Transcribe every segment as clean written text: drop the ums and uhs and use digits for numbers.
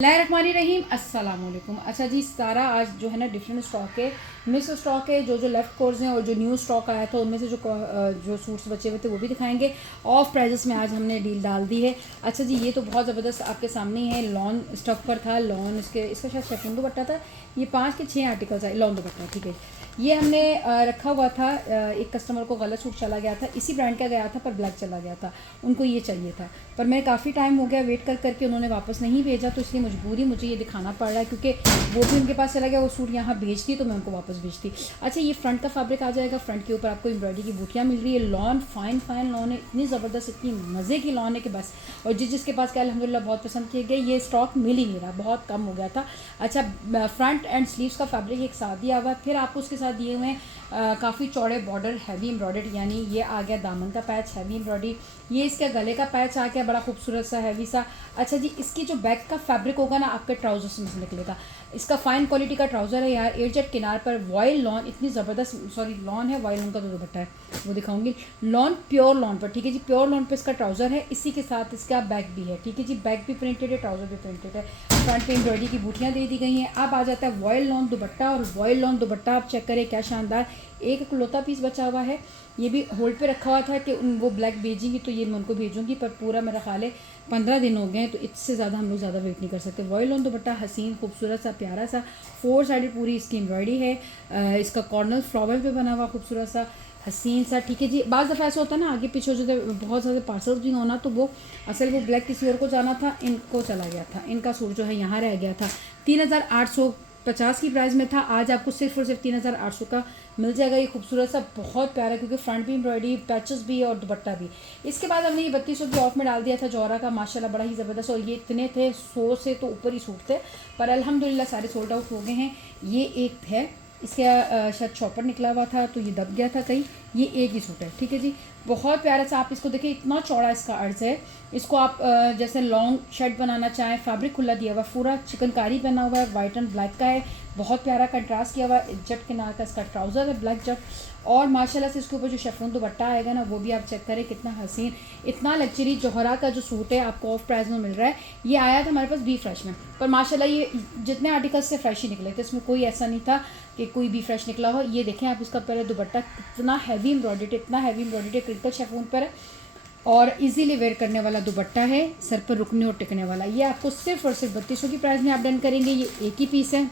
बिस्मिल्लाहिर्रहमानिर्रहीम अस्सलाम वालेकुम। अच्छा जी, सारा आज जो है ना डिफरेंट स्टॉक है, मिक्स स्टॉक है। जो लेफ़्ट कोर्स हैं और जो न्यू स्टॉक आया था उनमें से जो सूट्स बचे हुए थे वो भी दिखाएंगे। ऑफ प्राइजेस में आज हमने डील डाल दी है। अच्छा जी, ये तो बहुत ज़बरदस्त आपके सामने ही है। लॉन स्टफ पर था, लॉन इसका शायद शेफून दुपट्टा था। ये 5 के 6 आर्टिकल्स आए लॉन दुपट्टा, ठीक है। ये हमने रखा हुआ था। एक कस्टमर को गलत सूट चला गया था, इसी ब्रांड का गया था पर ब्लैक चला गया था, उनको ये चाहिए था। पर मैं काफ़ी टाइम हो गया वेट कर करके उन्होंने वापस नहीं भेजा, तो इसलिए मजबूरी मुझे ये दिखाना पड़ रहा है क्योंकि वो भी उनके पास चला गया, वो सूट यहाँ भेजती तो मैं उनको वापस भेजती। अच्छा, ये फ्रंट का फैब्रिक आ जाएगा। फ्रंट के ऊपर आपको एम्ब्रॉयडरी की बूटियाँ मिल रही है। लॉन फाइन लॉन है, इतनी ज़बरदस्त, इतनी मज़े की लॉन है कि बस। और जिसके पास क्या अल्हम्दुलिल्लाह बहुत पसंद किए गए। ये स्टॉक मिल ही नहीं रहा, बहुत कम हो गया था। अच्छा, फ्रंट एंड स्लीव्स का फैब्रिक एक साथ दिया हुआ है। फिर आपको उसके साथ दिए हुए हैं काफ़ी चौड़े बॉर्डर हैवी एम्ब्रॉयडर्ड, यानी ये आ गया दामन का पैच हैवी एम्ब्रॉयडरी। ये इसका गले का पैच आ गया बड़ा खूबसूरत सा हैवी सा। अच्छा जी, इसकी जो बैक का फैब्रिक होगा ना आपके ट्राउजर्स में से निकलेगा। इसका फाइन क्वालिटी का ट्राउज़र है यार। एयरजेट किनार पर वॉयल लॉन, इतनी ज़बरदस्त, सॉरी लॉन है, वॉयल लॉन का तो दुपट्टा है वो दिखाऊंगी। लॉन प्योर लॉन पर, ठीक है जी, प्योर लॉन पर इसका ट्राउज़र है। इसी के साथ इसका बैक भी है, ठीक है जी, बैक भी प्रिंटेड है, ट्राउज़र भी प्रिंटेड है। फ्रंट पे एम्ब्रॉयडरी की बूटियाँ दे दी गई हैं। अब आ जाता है वॉयल लॉन दुपट्टा, और वॉयल लॉन दुपट्टा आप चेक करें क्या शानदार। एक इकलौता पीस बचा हुआ है, ये भी होल्ड पे रखा हुआ था कि वो ब्लैक भेजेंगी तो ये मैं उनको भेजूंगी, पर पूरा मेरा ख्याल है 15 दिन हो गए हैं, तो इससे ज़्यादा हम लोग ज़्यादा वेट नहीं कर सकते। वॉयल लॉन दुपट्टा हसीन खूबसूरत सा प्यारा सा 4 साइडेड पूरी इसकी एम्ब्रॉयडरी है। इसका कॉर्नर फ्लावर पे बना हुआ खूबसूरत सा हसीन सा, ठीक है जी। बाज़ दफ़ा ऐसा होता है ना, आगे पीछे जो बहुत ज़्यादा पार्सल भी होना, तो वो असल वो ब्लैक किसी और को जाना था, इनको चला गया था, इनका सूट जो है यहाँ रह गया था। 3850 की प्राइस में था, आज आपको सिर्फ और सिर्फ 3800 का मिल जाएगा। ये खूबसूरत सा बहुत प्यारा है क्योंकि फ्रंट भी एम्ब्रॉयडरी, पैचेस भी और दुपट्टा भी। इसके बाद हमने ये 3200 की ऑफ में डाल दिया था जौहरा का, माशाल्लाह बड़ा ही ज़बरदस्त। और ये इतने थे 100 से तो ऊपर ही सूट थे, पर अल्हम्दुलिल्लाह सारे सोल्ड आउट हो गए हैं। ये एक है, इसका शायद चॉपर निकला हुआ था तो ये दब गया था कहीं। ये एक ही सूट है, ठीक है जी, बहुत प्यारा सा। आप इसको देखिए, इतना चौड़ा इसका अर्ज है। इसको आप जैसे लॉन्ग शर्ट बनाना चाहें, फैब्रिक खुला दिया हुआ, पूरा चिकनकारी बना हुआ है, वाइट एंड ब्लैक का है, बहुत प्यारा कंट्रास्ट किया हुआ है। जट किनार का इसका ट्राउज़र है, ब्लैक जट। और माशाल्लाह से इसके ऊपर जो शेफून दुपट्टा आएगा ना, वो भी आप चेक करें कितना हसीन, इतना लग्जरी। जौहरा का जो सूट है आपको ऑफ प्राइस में मिल रहा है। ये आया था हमारे पास बी फ्रेश में, पर माशाल्लाह ये जितने आर्टिकल्स से फ्रेश ही निकले थे, इसमें कोई ऐसा नहीं था कि कोई भी फ्रेश निकला हो। ये देखें आप, इसका पहले दुपट्टा कितना हैवी एम्ब्रॉयडर्ड, इतना हैवी एम्ब्रॉयडर्ड क्रिंकल शेफून पर है, और इजीली वेयर करने वाला दुपट्टा है, सर पर रुकने और टिकने वाला। ये आपको सिर्फ और सिर्फ 3200 की प्राइस में आप डन करेंगे। ये एक ही पीस है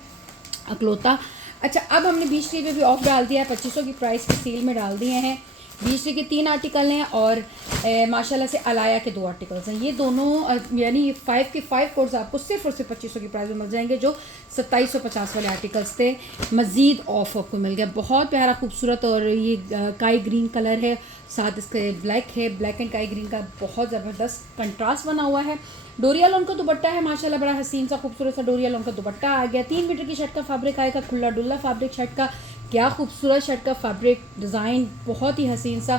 अकलौता। अच्छा, अब हमने 20 पे भी ऑफ डाल दिया है, 2500 की प्राइस के सेल में डाल दिए हैं। 20 के 3 आर्टिकल हैं और माशाल्लाह से अलाया के 2 आर्टिकल्स हैं। ये दोनों यानी 5 के 5 कोड्स आपको सिर्फ और सिर्फ 2500 की प्राइस में मिल जाएंगे। जो 2750 वाले आर्टिकल्स थे, मज़ीद ऑफ आपको मिल गया। बहुत प्यारा खूबसूरत, और ये काई ग्रीन कलर है, साथ इसके ब्लैक है, ब्लैक एंड काई ग्रीन का बहुत ज़बरदस्त कंट्रास्ट बना हुआ है। डोरिया लॉन का दुपट्टा है, माशाल्लाह बड़ा हसीन सा खूबसूरत सा डोरिया लॉन का दुपट्टा आ गया। 3 मीटर की शर्ट का फैब्रिक आएगा, खुला डुल्ला फैब्रिक शर्ट का। क्या खूबसूरत शर्ट का फैब्रिक डिज़ाइन, बहुत ही हसीन सा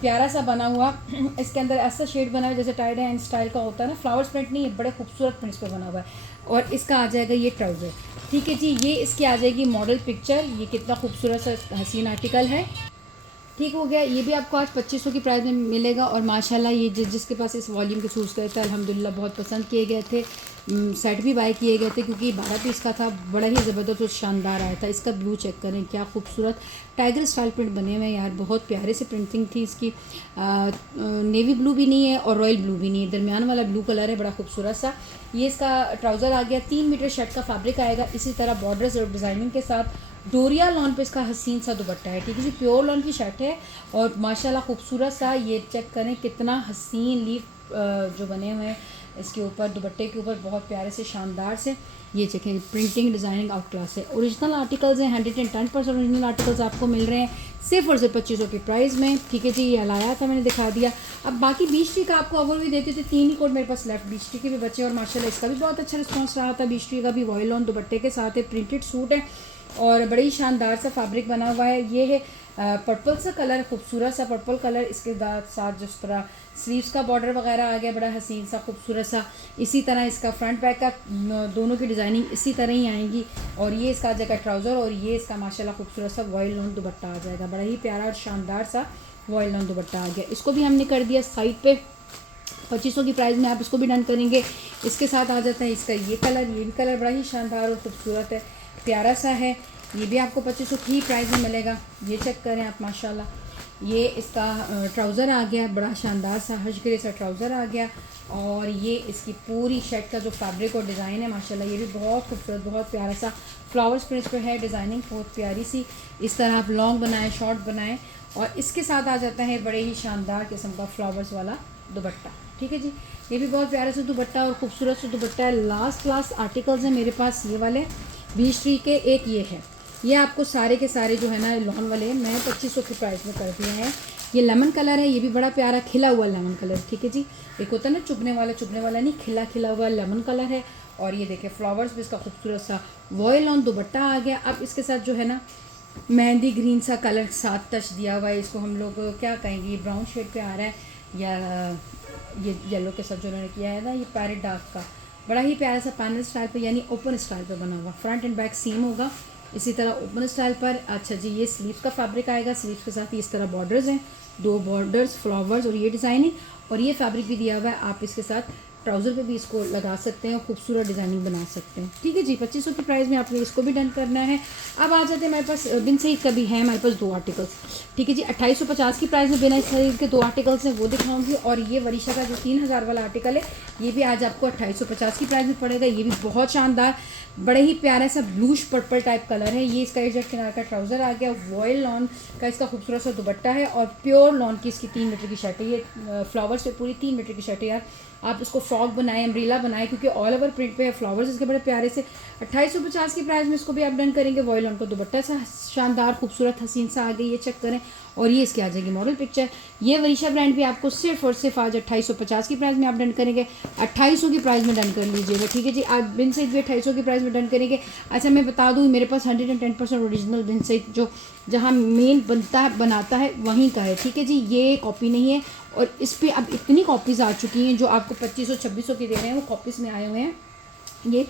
प्यारा सा बना हुआ। इसके अंदर ऐसा शेड बना है जैसे टाइड एंड स्टाइल का होता है ना, फ्लावर्स प्रिंट नहीं है, बड़े खूबसूरत प्रिंट्स पे बना हुआ है। और इसका आ जाएगा ये ट्राउज़र, ठीक है जी। ये इसकी आ जाएगी मॉडल पिक्चर। ये कितना खूबसूरत सा हसीन आर्टिकल है, ठीक हो गया। ये भी आपको आज 2500 की प्राइस में मिलेगा। और माशाल्लाह ये जिसके पास इस वॉल्यूम के सूट्स गए थे अल्हम्दुलिल्लाह बहुत पसंद किए गए थे। सेट भी बाय किए गए थे क्योंकि 12 पीस का था, बड़ा ही ज़बरदस्त और शानदार आया था। इसका ब्लू चेक करें, क्या खूबसूरत टाइगर स्टाइल प्रिंट बने हुए हैं यार, बहुत प्यारे से प्रिंटिंग थी इसकी। नेवी ब्लू भी नहीं है और रॉयल ब्लू भी नहीं है, दरमियान वाला ब्लू कलर है, बड़ा खूबसूरत सा। ये इसका ट्राउज़र आ गया। 3 मीटर शर्ट का फैब्रिक आएगा, इसी तरह बॉर्डर्स और डिज़ाइनिंग के साथ। डोरिया लॉन पे इसका हसीन सा दुपट्टा है, ठीक है जी, प्योर लॉन की शर्ट है। और माशाल्लाह खूबसूरत सा, ये चेक करें कितना हसीन लीफ जो बने हुए हैं इसके ऊपर, दुपट्टे के ऊपर बहुत प्यारे से शानदार से। ये चेकें, प्रिंटिंग डिज़ाइनिंग आउट क्लास है। ओरिजिनल आर्टिकल्स हैं, 110% ओरिजिनल आर्टिकल्स आपको मिल रहे हैं सिर्फ और सिर्फ 2500 की प्राइस में, ठीक है जी। ये लाया था मैंने, दिखा दिया। अब बाकी 20 टी का आपको ओवरव्यू देती थी। 3 ही कोड मेरे पास लेफ्ट, 20 टी के भी बचे, और माशाल्लाह इसका भी बहुत अच्छा रिस्पॉन्स रहा था। 20 टी का भी वॉयल ऑन दुपट्टे के साथ है, प्रिंटेड सूट है और बड़ी ही शानदार सा फैब्रिक बना हुआ है। ये है पर्पल सा कलर, खूबसूरत सा पर्पल कलर। इसके साथ जिस तरह स्लीव्स का बॉर्डर वगैरह आ गया, बड़ा हसीन सा खूबसूरत सा। इसी तरह इसका फ्रंट बैक का दोनों की डिज़ाइनिंग इसी तरह ही आएंगी। और ये इसका आ जाएगा ट्राउज़र, और ये इसका माशाल्लाह खूबसूरत सा वॉयल लॉन दुपट्टा आ जाएगा, बड़ा ही प्यारा और शानदार सा वॉयल लॉन दुपट्टा आ गया। इसको भी हमने कर दिया साइड पे 2500 की प्राइस में आप इसको भी डन करेंगे। इसके साथ आ जाता है इसका ये कलर, ये भी कलर बड़ा ही शानदार और खूबसूरत है, प्यारा सा है। ये भी आपको 2500 की प्राइस में मिलेगा। ये चेक करें आप माशाल्लाह। ये इसका ट्राउज़र आ गया, बड़ा शानदार सा हज ग्रे सा ट्राउज़र आ गया। और ये इसकी पूरी शर्ट का जो फैब्रिक और डिज़ाइन है माशाल्लाह, ये भी बहुत खूबसूरत, बहुत प्यारा सा फ्लावर्स प्रिंट पे है, डिज़ाइनिंग बहुत प्यारी सी। इस तरह आप लॉन्ग बनाएं, शॉर्ट बनाएं। और इसके साथ आ जाता है बड़े ही शानदार किस्म का फ्लावर्स वाला दुपट्टा। ठीक है जी, ये भी बहुत प्यारा सा दुपट्टा और खूबसूरत सा दुपट्टा है। लास्ट क्लास आर्टिकल्स हैं मेरे पास ये वाले बीच ट्री के। एक ये है, ये आपको सारे के सारे जो है ना लॉन वाले मैं 2500 की प्राइस में कर दिए हैं। ये लेमन कलर है, ये भी बड़ा प्यारा खिला हुआ लेमन कलर। ठीक है जी, एक होता है ना चुभने वाला नहीं, खिला खिला हुआ लेमन कलर है। और ये देखिए फ्लावर्स भी इसका खूबसूरत सा वॉयल ऑन दुपट्टा आ गया। अब इसके साथ जो है ना मेहंदी ग्रीन सा कलर साथ टच दिया हुआ है, इसको हम लोग क्या कहेंगे, ये ब्राउन शेड पे आ रहा है या ये येलो के साथ जो उन्होंने किया है ना, ये पैरेट डार्क का बड़ा ही प्यारा सा पैनल स्टाइल पे यानी ओपन स्टाइल पे बना हुआ। फ्रंट एंड बैक सेम होगा इसी तरह ओपन स्टाइल पर। अच्छा जी, ये स्लीव्स का फैब्रिक आएगा, स्लीव्स के साथ इस तरह बॉर्डर्स हैं, 2 बॉर्डर्स, फ्लावर्स और ये डिज़ाइनिंग। और ये फैब्रिक भी दिया हुआ है, आप इसके साथ ट्राउज़र पे भी इसको लगा सकते हैं और खूबसूरत डिज़ाइनिंग बना सकते हैं। ठीक है जी, 2500 की प्राइस में आपको इसको भी डन करना है। अब आ जाते हैं हमारे पास बिन सईद का भी है हमारे पास 2 आर्टिकल्स। ठीक है जी, 2850 की प्राइस में बिन सईद के 2 आर्टिकल्स हैं, वो दिखाऊंगी। और ये वरीशा का जो 3000 वाला आर्टिकल है, ये भी आज आपको 2850 की प्राइस में पड़ेगा। ये भी बहुत शानदार, बड़े ही प्यारा सा ब्लूश पर्पल टाइप कलर है। ये इसका एजेड किनार का ट्राउज़र आ गया, वॉयल लॉन का इसका खूबसूरत सा दुपट्टा है और प्योर लॉन की इसकी 3 मीटर की शर्ट है। ये फ्लावर्स पे पूरी 3 मीटर की शर्ट है यार। आप इसको फ्रॉक बनाएं, अम्ब्रेला बनाएं, क्योंकि ऑल ओवर प्रिंट पे है, फ्लावर्स इसके बड़े प्यारे से। 2850 की प्राइस में इसको भी आप डन करेंगे। वॉयल लॉन का दुपट्टा सा शानदार खूबसूरत हसीन सा आ गई, ये चेक करें। और ये इसकी आ जाएगी मॉडल पिक्चर। ये वरीशा ब्रांड भी आपको सिर्फ और सिर्फ आज 2850 की प्राइस में आप डन करेंगे। 2800 की प्राइस में डन कर लीजिएगा। ठीक है जी, आप बिन सईद भी 2800 की प्राइस में डन करेंगे। अच्छा मैं बता दूँ, मेरे पास 110% ओरिजिनल बिन सईद जो जहाँ मेन बनाता है वहीं का है। ठीक है जी, ये कॉपी नहीं है। और इस पर अब इतनी कॉपीज़ आ चुकी हैं, जो आपको 2500-2600 की दे रहे हैं वो कॉपीज़ में आए हुए हैं। ये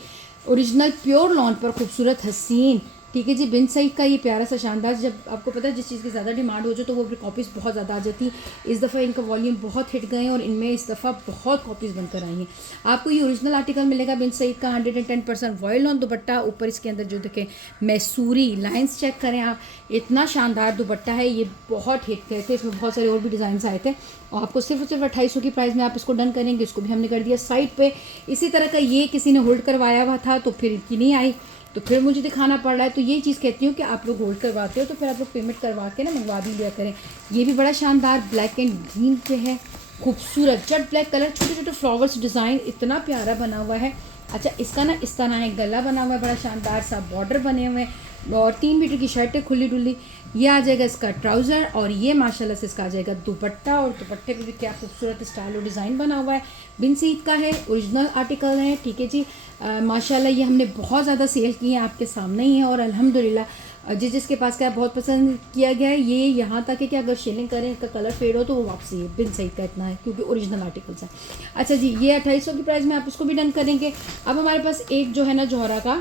ओरिजिनल प्योर लॉन पर खूबसूरत हसीन। ठीक है जी, बिन सईद का ये प्यारा सा शानदार। जब आपको पता है जिस चीज़ की ज़्यादा डिमांड हो जाए तो वो कॉपीज़ बहुत ज़्यादा आ जाती। इस दफ़ा इनका वॉल्यूम बहुत हिट गए और इनमें इस दफ़ा बहुत कॉपीज़ बनकर आई हैं। आपको ये ओरिजिनल आर्टिकल मिलेगा बिन सईद का 110% वॉयल ऑन दुपट्टा। ऊपर इसके अंदर जो देखें मैसूरी लाइन्स चेक करें आप, इतना शानदार दुपट्टा है। ये बहुत हिट गए थे, इसमें बहुत सारे और भी डिज़ाइन आए थे और आपको सिर्फ 2800 की प्राइस में आप इसको डन करेंगे। इसको भी हमने कर दिया साइड पे। इसी तरह का ये किसी ने होल्ड करवाया हुआ था तो फिर इनकी नहीं आई, तो फिर मुझे दिखाना पड़ रहा है। तो ये चीज़ कहती हूँ कि आप लोग होल्ड करवाते हो तो फिर आप लोग पेमेंट करवा के ना मंगवा भी लिया करें। ये भी बड़ा शानदार ब्लैक एंड ग्रीन पे है, खूबसूरत जेट ब्लैक कलर, छोटे छोटे फ्लावर्स डिज़ाइन इतना प्यारा बना हुआ है। अच्छा इसका ना इस तरह है, गला बना हुआ है बड़ा शानदार सा, बॉर्डर बने हुए हैं और 3 मीटर की शर्ट है खुली डुली। ये आ जाएगा इसका ट्राउज़र और ये माशाल्लाह से इसका आ जाएगा दुपट्टा। और दुपट्टे पे भी क्या खूबसूरत स्टाइल और डिज़ाइन बना हुआ है। बिन सईद का है, ओरिजिनल आर्टिकल है। ठीक है जी, माशाल्लाह ये हमने बहुत ज़्यादा सेल की है, आपके सामने ही है। और अल्हम्दुलिल्लाह जिसके पास क्या बहुत पसंद किया गया है। ये यहाँ तक है कि अगर शेलिंग करें इसका कलर फेड हो तो वो वापसी है। बिन सईद का इतना है क्योंकि ओरिजिनल आर्टिकल्स हैं। अच्छा जी, ये 2800 की प्राइस में आप इसको भी डन करेंगे। अब हमारे पास एक जो है ना जोहरा का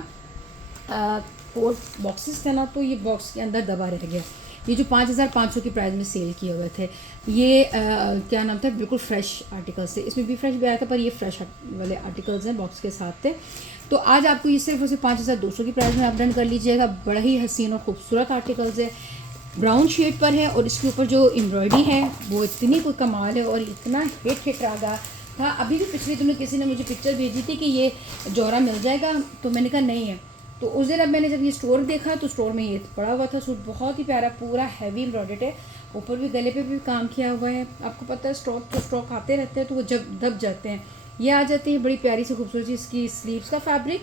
4 बॉक्सेस थे ना, तो ये बॉक्स के अंदर दबा रह गया। ये जो 5500 की प्राइस में सेल किए हुए थे, ये क्या नाम था, बिल्कुल फ्रेश आर्टिकल्स थे। इसमें भी फ्रेश भी आया था पर ये फ्रेश वाले आर्टिकल्स हैं, बॉक्स के साथ थे। तो आज आपको ये सिर्फ और सिर्फ 5200 की प्राइस में आप डन कर लीजिएगा। बड़ा ही हसीन और खूबसूरत आर्टिकल्स है, ब्राउन शेड पर है और इसके ऊपर जो एम्ब्रॉयडरी है वो इतनी कोई कमाल है और इतना हिट रहा था। अभी भी पिछले दिनों किसी ने मुझे पिक्चर भेजी थी कि ये जोहरा मिल जाएगा, तो मैंने कहा नहीं है। तो उस दिन अब मैंने जब ये स्टोर देखा तो स्टोर में ये पड़ा हुआ था सूट, बहुत ही प्यारा, पूरा हैवी एम्ब्रॉयडर्ड है, ऊपर भी गले पे भी काम किया हुआ है। आपको पता है स्टॉक आते रहते हैं तो वो जब दब जाते हैं। ये आ जाती है बड़ी प्यारी सी खूबसूरती। इसकी स्लीव्स का फैब्रिक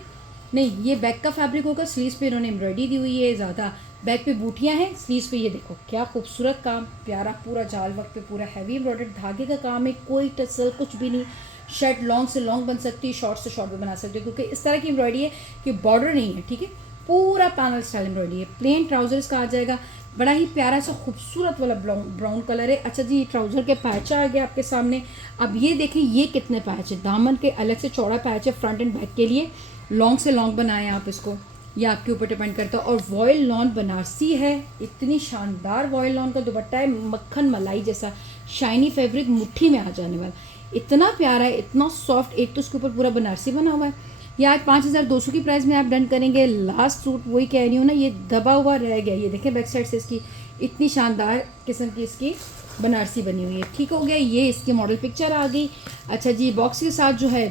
नहीं, ये बैक का फैब्रिक होगा। स्लीव्स पे इन्होंने एम्ब्रॉयडरी दी हुई है ज़्यादा, बैक पे बूटियाँ हैं, स्लीव्स पे ये देखो क्या खूबसूरत काम, प्यारा पूरा जाल वर्क पे पूरा हैवी एम्ब्रॉयडर्ड धागे का काम है, कोई टसल कुछ भी नहीं। शर्ट लॉन्ग से लॉन्ग बन सकती है, शॉर्ट से शॉर्ट भी बना सकते हो क्योंकि इस तरह की एम्ब्रॉयडरी है कि बॉर्डर नहीं है। ठीक है, पूरा पैनल स्टाइल एम्ब्रॉयडरी है। प्लेन ट्राउजर्स का आ जाएगा, बड़ा ही प्यारा सा खूबसूरत वाला ब्राउन कलर है। अच्छा जी, ट्राउज़र के पैच आ गया आपके सामने। अब ये देखें ये कितने पैच है, दामन के अलग से चौड़ा पैच है फ्रंट एंड बैक के लिए, लॉन्ग से लॉन्ग बनाएं आप इसको, ये आपके ऊपर डिपेंड करता है। और वॉयल लॉन बनारसी है, इतनी शानदार वॉयल लॉन का दुपट्टा है, मक्खन मलाई जैसा शाइनी फैब्रिक, मुट्ठी में आ जाने वाला, इतना प्यारा है, इतना सॉफ्ट। एक तो उसके ऊपर पूरा बनारसी बना हुआ है। ये आज 5200 की प्राइस में आप डन करेंगे। लास्ट सूट वही कह रही हूँ ना, ये दबा हुआ रह गया। ये देखें बैक साइड से इसकी इतनी शानदार किस्म की इसकी बनारसी बनी हुई है। ठीक हो गया, ये इसकी मॉडल पिक्चर आ गई। अच्छा जी, बॉक्स के साथ जो है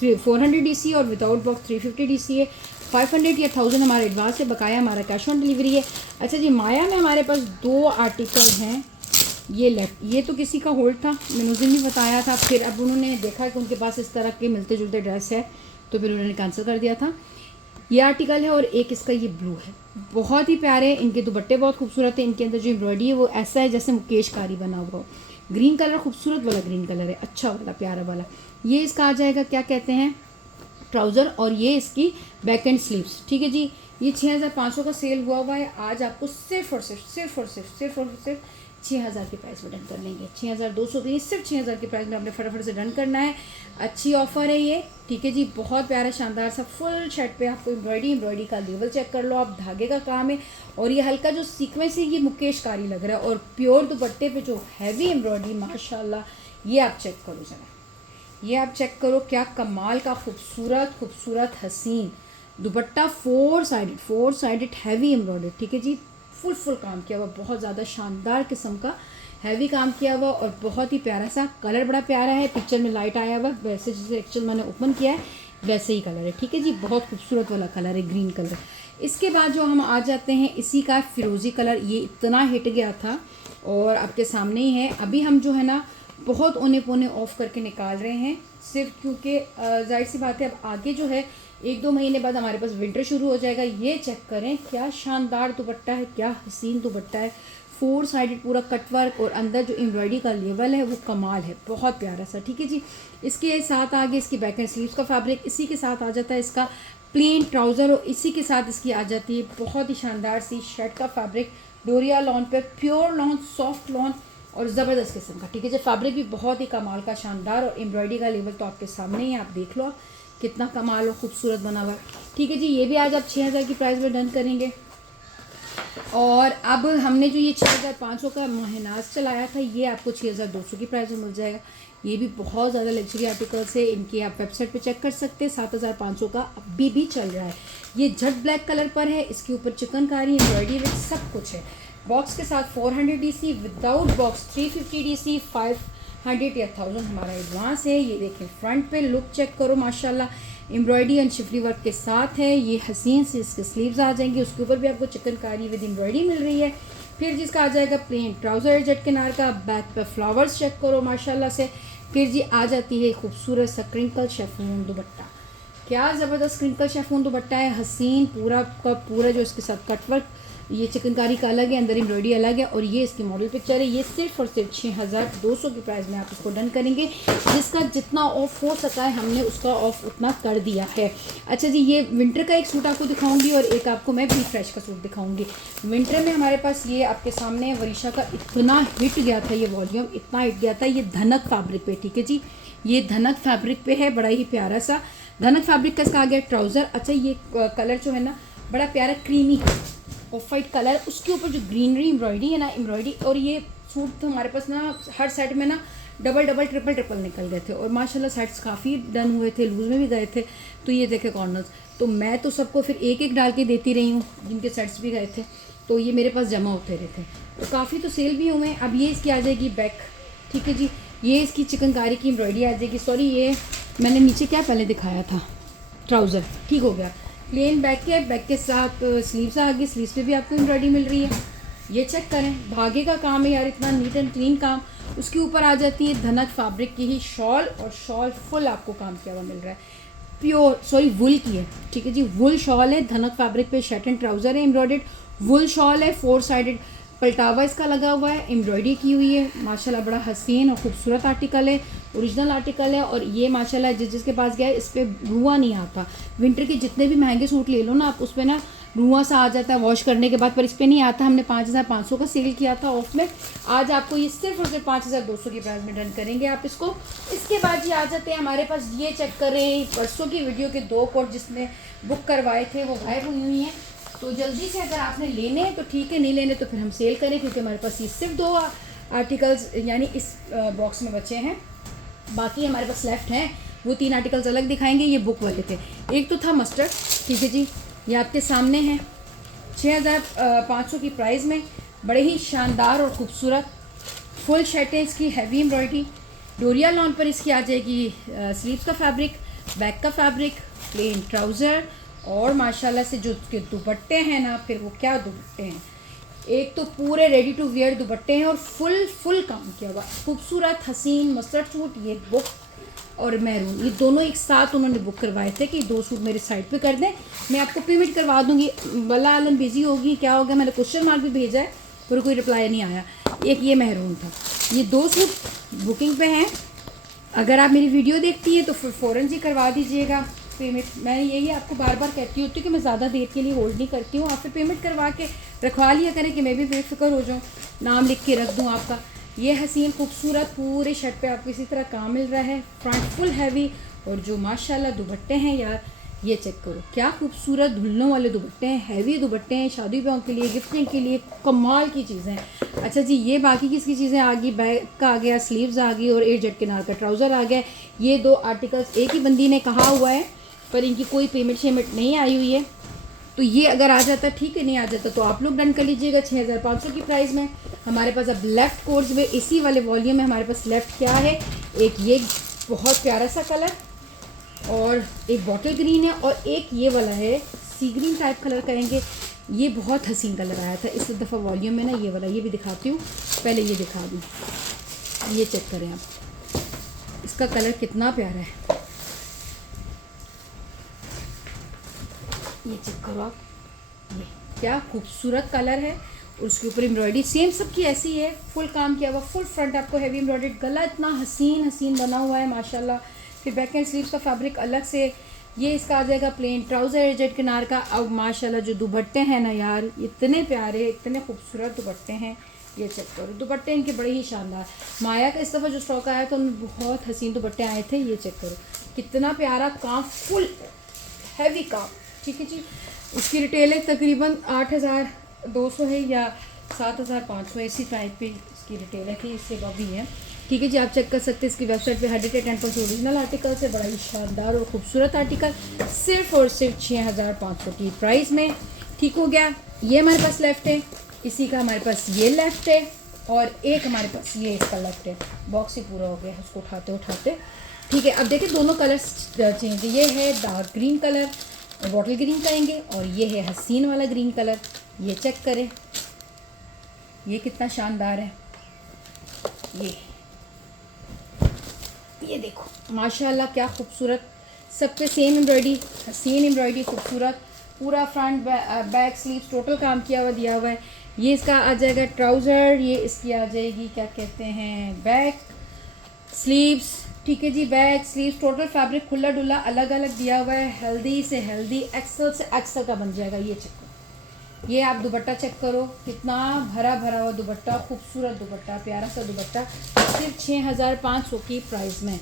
400 DC और विदाउट बॉक्स 350 DC है। 500 या 1000 हमारा एडवांस है, बकाया हमारा कैश ऑन डिलीवरी है। अच्छा जी, माया में हमारे पास 2 आर्टिकल हैं। ये लेफ्ट, ये तो किसी का होल्ड था, मैंने उस दिन भी बताया था। फिर अब उन्होंने देखा कि उनके पास इस तरह के मिलते जुलते ड्रेस है, तो फिर उन्होंने कैंसिल कर दिया था। ये आर्टिकल है और एक इसका ये ब्लू है, बहुत ही प्यारे। इनके दुपट्टे बहुत खूबसूरत है। इनके अंदर जो एम्ब्रॉयडरी है वो ऐसा है जैसे मुकेश कारी बना हुआ हो। ग्रीन कलर, खूबसूरत वाला ग्रीन कलर है, अच्छा वाला, प्यारा वाला। ये इसका आ जाएगा, क्या कहते हैं, ट्राउज़र, और ये इसकी बैक एंड स्लीव्स। ठीक है जी, ये 6500 का सेल हुआ है। आज आपको सिर्फ और सिर्फ 6000 की प्राइस में डन कर लेंगे। 6200 की, सिर्फ 6000 की प्राइस में आपने फटाफट से डन करना है। अच्छी ऑफर है ये। ठीक है जी, बहुत प्यारा शानदार सा फुल शर्ट पे आपको एम्ब्रॉयडरी का लेवल चेक कर लो आप, धागे का काम है। और ये हल्का जो सीक्वेंस है ये मुकेश कारी लग रहा है। और प्योर दुपट्टे पे जो हैवी एम्ब्रॉयडरी, माशाल्लाह, ये आप चेक करो जरा, ये आप चेक करो, क्या कमाल का खूबसूरत हसीन दुपट्टा। 4 साइडेड हैवी एम्ब्रॉयडरी। ठीक है जी, फुल काम किया हुआ, बहुत ज़्यादा शानदार किस्म का हैवी काम किया हुआ और बहुत ही प्यारा सा कलर, बड़ा प्यारा है। पिक्चर में लाइट आया हुआ, वैसे जैसे एक्चुअल मैंने ओपन किया है वैसे ही कलर है। ठीक है जी, बहुत खूबसूरत वाला कलर है, ग्रीन कलर। इसके बाद जो हम आ जाते हैं इसी का फ़िरोज़ी कलर, ये इतना हिट गया था और आपके सामने ही है। अभी हम जो है ना बहुत ओने पोने ऑफ करके निकाल रहे हैं, सिर्फ क्योंकि जाहिर सी बात है अब आगे जो है 1-2 महीने बाद हमारे पास विंटर शुरू हो जाएगा। ये चेक करें, क्या शानदार दुपट्टा है, क्या हसीन दुपट्टा है। 4 साइडेड पूरा कटवर्क और अंदर जो एम्ब्रॉयडरी का लेवल है वो कमाल है, बहुत प्यारा सा। ठीक है जी, इसके साथ आगे इसकी बैक एंड स्लीव्स का फैब्रिक, इसी के साथ आ जाता है इसका प्लेन ट्राउज़र और इसी के साथ इसकी आ जाती है बहुत ही शानदार सी शर्ट का फैब्रिक। डोरिया लॉन पे, प्योर लॉन, सॉफ्ट लॉन और ज़बरदस्त किस्म का। ठीक है जी, फैब्रिक भी बहुत ही कमाल का शानदार और एम्ब्रॉयडरी का लेवल तो आपके सामने ही, आप देख लो कितना कमाल और खूबसूरत बना हुआ है। ठीक है जी, ये भी आज आप 6000 की प्राइस में डन करेंगे। और अब हमने जो ये 6500 का महनाज चलाया था, ये आपको 6200 की प्राइस में मिल जाएगा। ये भी बहुत ज़्यादा लग्जरी आर्टिकल्स है, इनकी आप वेबसाइट पे चेक कर सकते हैं। 7500 का अभी भी चल रहा है। ये जेट ब्लैक कलर पर है, इसके ऊपर चिकनकारी एम्ब्रॉयडरी विद सब कुछ है। बॉक्स के साथ 400 DC, विदाउट बॉक्स 350 DC, 500 या 1000 हमारा एडवांस है। ये देखें फ्रंट पे लुक चेक करो, माशाल्लाह एम्ब्रॉयडरी एंड शिफरी वर्क के साथ है। ये हसीन से इसके स्लीव्स आ जाएंगी, उसके ऊपर भी आपको चिकनकारी विद एम्ब्रॉयडरी मिल रही है। फिर जिसका आ जाएगा प्लेन ट्राउज़र जेट किनार का, बैक पे फ्लावर्स चेक करो माशाल्लाह से। फिर जी आ जाती है खूबसूरत सा क्रिंकल शेफून दुपट्टा, क्या ज़बरदस्त क्रिंकल शेफून दुपट्टा है, हसीन पूरा का पूरा जो इसके साथ कटवर्क, ये चिकनकारी का अलग है, अंदर एम्ब्रॉयडरी अलग है। और ये इसकी मॉडल पिक्चर है। ये सिर्फ और सिर्फ 6200 की प्राइस में आप इसको डन करेंगे। जिसका जितना ऑफ हो सका है हमने उसका ऑफ उतना कर दिया है। अच्छा जी, ये विंटर का एक सूट आपको दिखाऊंगी और एक आपको मैं भी फ्रेश का सूट दिखाऊंगी। विंटर में हमारे पास ये आपके सामने वरीशा का इतना हिट गया था, ये वॉल्यूम इतना हिट गया था, ये धनक फैब्रिक पे। ठीक है जी, ये धनक फैब्रिक पे है, बड़ा ही प्यारा सा धनक फैब्रिक का इसका आ गया ट्राउज़र। अच्छा, ये कलर जो है ना बड़ा प्यारा क्रीमी ऑफ वाइट कलर, उसके ऊपर जो ग्रीनरी एम्ब्रॉयडरी है ना, एम्ब्रॉयडरी। और ये सूट तो हमारे पास ना हर साइड में ना डबल ट्रिपल निकल गए थे और माशाल्लाह साइड्स काफ़ी डन हुए थे, लूज़ में भी गए थे। तो ये देखे कॉर्नर्स, तो मैं तो सबको फिर एक एक डाल के देती रही हूँ जिनके सेट्स भी गए थे, तो ये मेरे पास जमा होते रहे थे। तो काफ़ी तो सेल भी हुए हैं। अब ये इसकी आ जाएगी बैक। ठीक है जी, ये इसकी चिकनकारी की एम्ब्रॉयडरी आ जाएगी। सॉरी, ये मैंने नीचे क्या पहले दिखाया था, ट्राउज़र, ठीक हो गया। प्लेन बैक के साथ स्लीव्स आ गई, स्लीव्स पे भी आपको एम्ब्रॉयडरी मिल रही है। ये चेक करें, धागे का काम है यार, इतना नीट एंड क्लीन काम। उसके ऊपर आ जाती है धनक फैब्रिक की ही शॉल, और शॉल फुल आपको काम किया हुआ मिल रहा है, वुल की है। ठीक है जी, वुल शॉल है, धनक फैब्रिक पे शर्ट एंड ट्राउज़र है एम्ब्रॉयडर्ड, वुल शॉल है, 4 साइडेड पलटावा इसका लगा हुआ है, एम्ब्रॉयडरी की हुई है। माशाल्लाह बड़ा हसीन और खूबसूरत आर्टिकल है, ओरिजिनल आर्टिकल है। और ये माशाल्लाह जिसके पास गया है इस पर रुआ नहीं आता। विंटर के जितने भी महंगे सूट ले लो ना आप, उस पर ना रुआ सा आ जाता है वॉश करने के बाद, पर इस पर नहीं आता। हमने 5500 का सेल किया था ऑफ में, आज आपको ये सिर्फ और सिर्फ 5200 की प्राइस में डन करेंगे आप इसको। इसके बाद ये आ जाते हैं हमारे पास, ये चेक करें, परसों की वीडियो के 2 कोट जिसमें बुक करवाए थे वो गायब हुई हैं। तो जल्दी से अगर आपने लेने हैं तो ठीक है, नहीं लेने तो फिर हम सेल करें, क्योंकि हमारे पास ये सिर्फ 2 आर्टिकल्स यानी इस बॉक्स में बचे हैं। बाकी हमारे पास लेफ़्ट हैं, वो 3 आर्टिकल्स अलग दिखाएंगे। ये बुक वाले थे। एक तो था मस्टर्ड, ठीक है जी, ये आपके सामने है 6500 की प्राइस में, बड़े ही शानदार और ख़ूबसूरत फुल शर्ट है इसकी, हैवी एम्ब्रॉयडरी। डोरिया लॉन पर इसकी आ जाएगी स्लीव्स का फैब्रिक, बैक का फैब्रिक, प्लेन ट्राउज़र, और माशाल्लाह से जो उसके दुपट्टे हैं ना, फिर वो क्या दुपट्टे हैं, एक तो पूरे रेडी टू वेयर दुपट्टे हैं और फुल काम किया हुआ खूबसूरत हसीन मस्टर्ड सूट। ये बुक और मैरून, ये दोनों एक साथ उन्होंने बुक करवाए थे कि 2 सूट मेरे साइड पे कर दें, मैं आपको पेमेंट करवा दूंगी। वल्लाह आलम बिजी होगी, क्या होगा, मैंने क्वेश्चन मार्क भी भेजा है पर कोई रिप्लाई नहीं आया। एक ये मैरून था। ये 2 सूट बुकिंग पे हैं। अगर आप मेरी वीडियो देखती हैं तो फिर फ़ौरन जी करवा दीजिएगा पेमेंट। मैं यही आपको बार बार कहती होती हूँ कि मैं ज़्यादा देर के लिए होल्ड नहीं करती हूँ। आप फिर पेमेंट करवा के रखवा लिया करें कि मैं भी बेफिक्र हो जाऊँ, नाम लिख के रख दूँ आपका। ये हसीन खूबसूरत पूरे शर्ट पे आपको इसी तरह काम मिल रहा है, फ्रंट फुल हैवी, और जो माशाल्लाह दुपट्टे हैं यार, ये चेक करो क्या खूबसूरत धुलनों वाले दुपट्टे हैं, हैवी दुपट्टे हैं, शादी ब्याह के लिए, गिफ्टिंग के लिए कमाल की चीज़ें हैं। अच्छा जी, ये बाकी किसकी चीज़ें आ गई, बैक का आ गया, स्लीव्स आ गई और 8 जट किनार का ट्राउज़र आ गया। ये 2 आर्टिकल्स एक ही बंदी ने कहा हुआ है पर इनकी कोई पेमेंट शेमेंट नहीं आई हुई है, तो ये अगर आ जाता ठीक है, नहीं आ जाता तो आप लोग डन कर लीजिएगा 6500 की प्राइस में। हमारे पास अब लेफ़्ट कोर्स में इसी वाले वॉल्यूम में हमारे पास लेफ़्ट क्या है, एक ये बहुत प्यारा सा कलर और एक बॉटल ग्रीन है, और एक ये वाला है सी ग्रीन टाइप कलर कहेंगे। ये बहुत हसीन कलर आया था इस दफ़ा वॉल्यूम में ना, ये वाला, ये भी दिखाती हूँ, पहले ये दिखा दूँ। ये चेक करें आप, इसका कलर कितना प्यारा है, ये चेक करो आप, ये क्या खूबसूरत कलर है। और उसके ऊपर एम्ब्रॉयडरी सेम सबकी ऐसी है, फुल काम किया हुआ, फुल फ्रंट आपको हैवी एम्ब्रॉयडरी, गला इतना हसीन बना हुआ है माशाल्लाह। फिर बैक एंड स्लीव्स का फैब्रिक अलग से, ये इसका आ जाएगा प्लेन ट्राउज़र जेट किनार का। अब माशाल्लाह जो दुपट्टे हैं ना यार, इतने प्यारे, इतने खूबसूरत दुपट्टे हैं, ये चेक करो, दुपट्टे इनके बड़े ही शानदार। माया का इस दफ़ा जो स्टॉक आया था उनमें बहुत हसीन दुपट्टे आए थे, ये चेक करो कितना प्यारा काम, फुल हैवी काम, ठीक है जी। इसकी रिटेल है तकरीबन 8200 है या 7500, इसी टाइप पे इसकी रिटेल है कि इससे भी है, ठीक है जी। आप चेक कर सकते हैं इसकी वेबसाइट पे 110% ओरिजिनल आर्टिकल है, बड़ा ही शानदार और ख़ूबसूरत आर्टिकल, सिर्फ और सिर्फ 6500 की प्राइस में, ठीक हो गया। ये हमारे पास लेफ़्ट है, इसी का हमारे पास ये लेफ़्ट है, और एक हमारे पास ये इसका लेफ़्ट है। बॉक्स ही पूरा हो गया है उसको उठाते, ठीक है। अब देखिए दोनों कलर्स चेंज, ये है dark green colour, bottle green कहेंगे, और ये है हसीन वाला ग्रीन कलर। ये चेक करें, ये कितना शानदार है, ये देखो माशाल्लाह क्या खूबसूरत, सब पे सेम एम्ब्रॉयडरी, हसीन एम्ब्रॉयडरी खूबसूरत, पूरा फ्रंट बैक स्लीव्स टोटल काम किया हुआ दिया हुआ है। ये इसका आ जाएगा ट्राउज़र, ये इसकी आ जाएगी क्या कहते हैं बैक स्लीव्स, ठीक है जी, बैक स्लीव्स टोटल फैब्रिक खुला डुला अलग अलग दिया हुआ है, हेल्दी से हेल्दी, एक्सल से एक्सल का बन जाएगा। ये चेक करो, ये आप दुपट्टा चेक करो, कितना भरा हुआ दुपट्टा, खूबसूरत दुपट्टा, प्यारा सा दुपट्टा, सिर्फ 6500 की प्राइस में,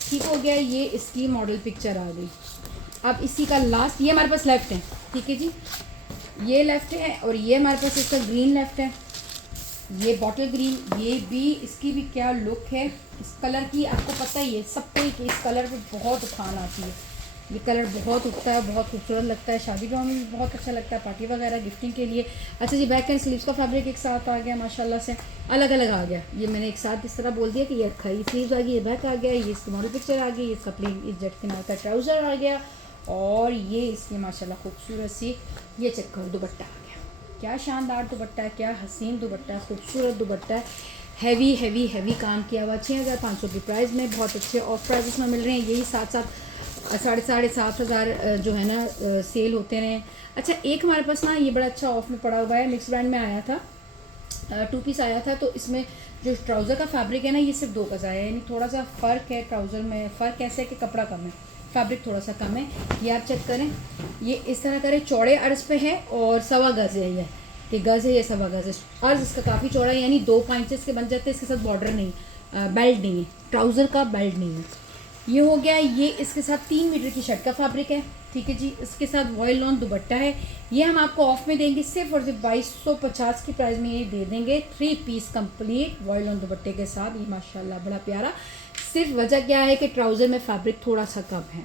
ठीक हो गया। ये इसकी मॉडल पिक्चर आ गई। अब इसी का लास्ट, ये हमारे पास लेफ़्ट है, ठीक है जी, ये लेफ़्ट है, और ये हमारे पास इसका ग्रीन लेफ़्ट है, ये बॉटल ग्रीन, ये भी, इसकी भी क्या लुक है इस कलर की, आपको पता ही है सबको कि इस कलर पे बहुत उठान आती है, ये कलर बहुत उठता है, बहुत खूबसूरत लगता है, शादी ब्याह में भी बहुत अच्छा लगता है, पार्टी वगैरह गिफ्टिंग के लिए। अच्छा जी, बैक एंड स्लीव्स का फैब्रिक एक साथ आ गया माशाल्लाह से, अलग अलग आ गया, ये मैंने एक साथ इस तरह बोल दिया कि ये खरी स्लीव्स आ गई, ये बैक आ गया, ये इसकी मॉडल पिक्चर आ गई, इसका प्लेन इस जट किनार का ट्राउज़र आ गया, और ये इसकी माशाल्लाह खूबसूरत सी, ये चेक करो दुपट्टा आ गया, क्या शानदार दुपट्टा है, क्या हसीन दुपट्टा है, खूबसूरत दुपट्टा है, हैवी काम किया हुआ, 6500 की प्राइस में, बहुत अच्छे ऑफ प्राइस में मिल रहे हैं। यही 7,500 जो है ना सेल होते रहे। अच्छा, एक हमारे पास ना ये बड़ा अच्छा ऑफ में पड़ा हुआ है, मिक्स ब्रांड में आया था, 2 पीस आया था, तो इसमें जो ट्राउज़र का फैब्रिक है ना, ये सिर्फ 2 गज आया है, यानी थोड़ा सा फ़र्क है ट्राउज़र में, फ़र्क ऐसे है कि कपड़ा कम है, फैब्रिक थोड़ा सा कम है। ये आप चेक करें, ये इस तरह करें, चौड़े अर्ज़ पे है और 1.25 गज़ है, ये गज़ है, ये 1.25 गज़ है, अर्ज़ इसका काफ़ी चौड़ा है, यानी 2 इंचेस के बन जाते हैं। इसके साथ बॉर्डर नहीं, बेल्ट नहीं है, ट्राउज़र का बेल्ट नहीं है, ये हो गया। ये इसके साथ 3 मीटर की शर्ट का फैब्रिक है, ठीक है जी। इसके साथ वॉयल लॉन दुपट्टा है। ये हम आपको ऑफ में देंगे सिर्फ और सिर्फ 2250 की प्राइस में ये दे देंगे। 3 पीस कंप्लीट वॉयल लॉन दुपट्टे के साथ। ये माशाल्लाह बड़ा प्यारा। सिर्फ वजह क्या है कि ट्राउज़र में फैब्रिक थोड़ा सा कम है,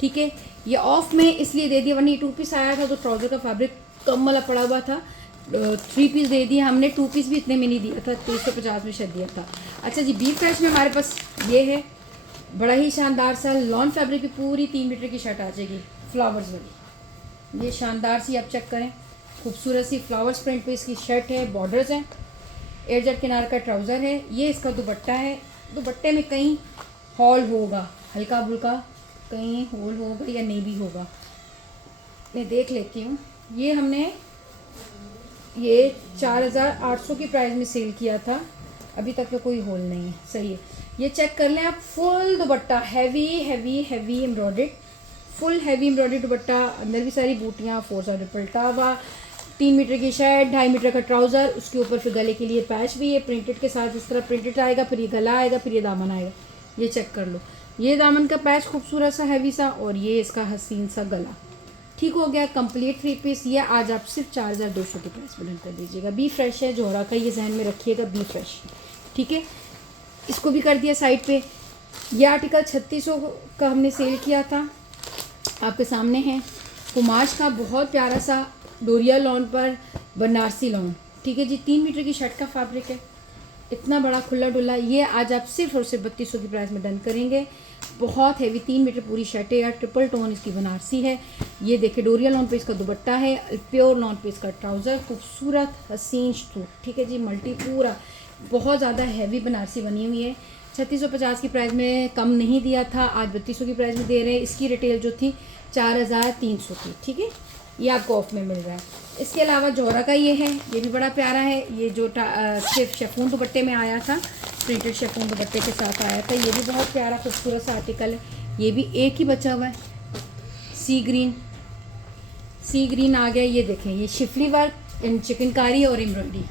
ठीक है। ये ऑफ में इसलिए दे दिया, वरना ये 2 पीस आया था तो ट्राउज़र का फैब्रिक कम वाला पड़ा हुआ था। 3 पीस दे दिया हमने, 2 पीस भी इतने में नहीं दिया था, 350 में शायद दिया था। अच्छा जी, बी फ्रेश में हमारे पास ये है बड़ा ही शानदार सा लॉन फैब्रिक की पूरी 3 मीटर की शर्ट आ जाएगी फ्लावर्स वाली। ये शानदार सी आप चेक करें, खूबसूरत सी फ्लावर्स प्रिंट पे इसकी शर्ट है, बॉर्डर्स हैं, एयरजेट किनार का ट्राउज़र है। ये इसका दुपट्टा है। दुपट्टे में कहीं हॉल होगा, हल्का फुल्का कहीं होल होगा या नहीं भी होगा, मैं देख लेती हूँ। ये हमने ये 4800 की प्राइस में सेल किया था, अभी तक तो कोई होल नहीं है, सही है। ये चेक कर लें आप, फुल दुपट्टा heavy heavy heavy embroidered, full heavy embroidered दुपट्टा, अंदर भी सारी बूटियाँ, 4 साइड पलटावा, 3 मीटर की शर्ट, 2.5 मीटर का ट्राउज़र, उसके ऊपर फिर गले के लिए पैच भी है प्रिंटेड के साथ। इस तरह प्रिंटेड आएगा, फिर ये गला आएगा, फिर ये दामन आएगा। ये चेक कर लो, ये दामन का पैच खूबसूरत सा हैवी सा, और ये इसका हसीन सा गला। ठीक हो गया कंप्लीट 3 पीस। ये आज आप सिर्फ 4200 की प्राइस में कर दीजिएगा। बी फ्रेश है जोहरा का, ये जहन में रखिएगा, बी फ्रेश, ठीक है। इसको भी कर दिया साइड पे। ये आर्टिकल 3600 का हमने सेल किया था, आपके सामने है। कुमाश का बहुत प्यारा सा डोरिया लॉन पर बनारसी लॉन, ठीक है जी। 3 मीटर की शर्ट का फैब्रिक है, इतना बड़ा खुला डुला। ये आज आप सिर्फ और सिर्फ 3200 की प्राइस में डन करेंगे। बहुत हैवी 3 मीटर पूरी शर्ट है यार, ट्रिपल टोन इसकी बनारसी है। ये देखिए डोरिया लॉन पे इसका दुपट्टा है, प्योर लॉन पे इसका ट्राउज़र, खूबसूरत हसीन सूट, ठीक है जी। मल्टी पूरा बहुत ज़्यादा हैवी बनारसी बनी हुई है। 3650 की प्राइस में कम नहीं दिया था, आज 3200 की प्राइस में दे रहे हैं। इसकी रिटेल जो थी 4300 थी, ठीक है। ये आपको ऑफ में मिल रहा है। इसके अलावा जोहरा का ये है, ये भी बड़ा प्यारा है। ये जो सिर्फ शेफून दुपट्टे में आया था, प्रिंटेड शेफून दुपट्टे के साथ आया था। ये भी बहुत प्यारा खूबसूरत सा आर्टिकल है। ये भी एक ही बचा हुआ है, सी ग्रीन आ गया। ये देखें, ये शिफली वर्क इन चिकनकारी और एम्ब्रॉयडरी।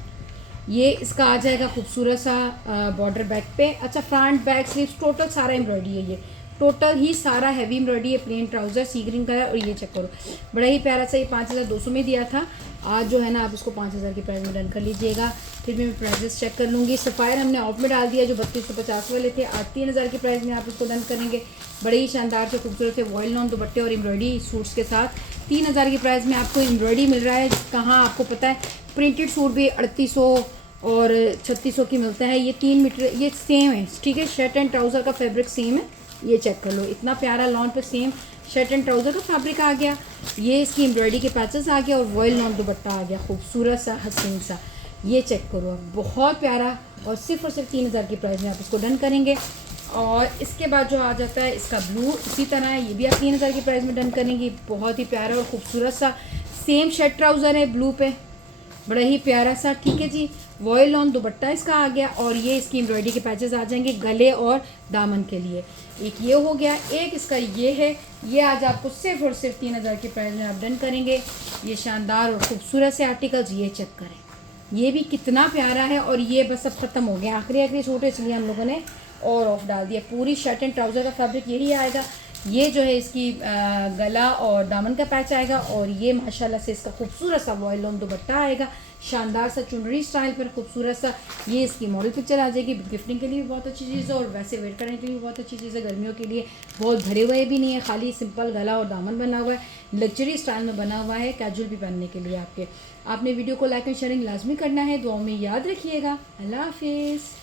ये इसका आ जाएगा खूबसूरत सा बॉर्डर बैक पे। अच्छा, फ्रंट बैक स्लीव्स टोटल सारा एम्ब्रॉयडरी है, ये टोटल ही सारा हैवी एम्ब्रॉयडरी है। प्लेन ट्राउज़र सी ग्रीन का है, और ये चेक करो बड़ा ही प्यारा सा। ये 5200 में दिया था, आज जो है ना आप इसको 5000 की प्राइस में डन कर लीजिएगा। फिर मैं प्राइजेस चेक कर लूँगी। सफ़ायर हमने ऑफ में डाल दिया, जो 3250 वाले थे, आज 3000 की प्राइस में आप इसको डन करेंगे। बड़े ही शानदार से खूबसूरत से वॉयल लॉन दुपट्टे और एम्ब्रॉयडरी सूट्स के साथ 3000 की प्राइस में आपको एम्ब्रॉयडरी मिल रहा है। कहाँ आपको पता है, प्रिंटेड सूट भी 3800 और 3600 की मिलता है। ये 3 मीटर, ये सेम है, ठीक है। शर्ट एंड ट्राउज़र का फैब्रिक सेम है, ये चेक कर लो। इतना प्यारा लॉन पे सेम शर्ट एंड ट्राउज़र का फैब्रिक आ गया। ये इसकी एम्ब्रॉयडरी के पैचेस आ गया, और वॉयल लॉन दुपट्टा आ गया खूबसूरत सा हसीन सा। ये चेक करो आप, बहुत प्यारा। और सिर्फ 3000 की प्राइस में आप इसको डन करेंगे। और इसके बाद जो आ जाता है इसका ब्लू, इसी तरह है, ये भी आप 3000 की प्राइस में डन करेंगे। बहुत ही प्यारा और खूबसूरत सा सेम शर्ट ट्राउज़र है ब्लू पे, बड़ा ही प्यारा सा, ठीक है जी। वॉयल लॉन दुपट्टा इसका आ गया, और ये इसकी एम्ब्रॉयडरी के पैचेस आ जाएंगे गले और दामन के लिए। एक ये हो गया, एक इसका ये है। ये आज आपको सिर्फ और सिर्फ 3000 की प्राइस में आप डन करेंगे। ये शानदार और खूबसूरत से आर्टिकल्स, ये चेक करें, ये भी कितना प्यारा है। और ये बस अब ख़त्म हो गया, आखिरी सूट है, इसलिए हम लोगों ने और ऑफ डाल दिया। पूरी शर्ट एंड ट्राउज़र का फैब्रिक यही आएगा। ये जो है इसकी गला और दामन का पैच आएगा, और ये माशाल्लाह से इसका खूबसूरत सा वॉयल लॉन दुपट्टा आएगा, शानदार सा चुनरी स्टाइल पर खूबसूरत सा। ये इसकी मॉडल पिक्चर आ जाएगी। गिफ्टिंग के लिए भी बहुत अच्छी चीज़ है, और वैसे वेयर करने के लिए भी बहुत अच्छी चीज़ है। गर्मियों के लिए बहुत भरे हुए भी नहीं है, खाली सिंपल गला और दामन बना हुआ है, लग्जरी स्टाइल में बना हुआ है, कैजुअल भी पहनने के लिए आपके। आपने वीडियो को लाइक एंड शेयरिंग लाजमी करना है। दुआओं में याद रखिएगा। अल्लाह हाफिज़।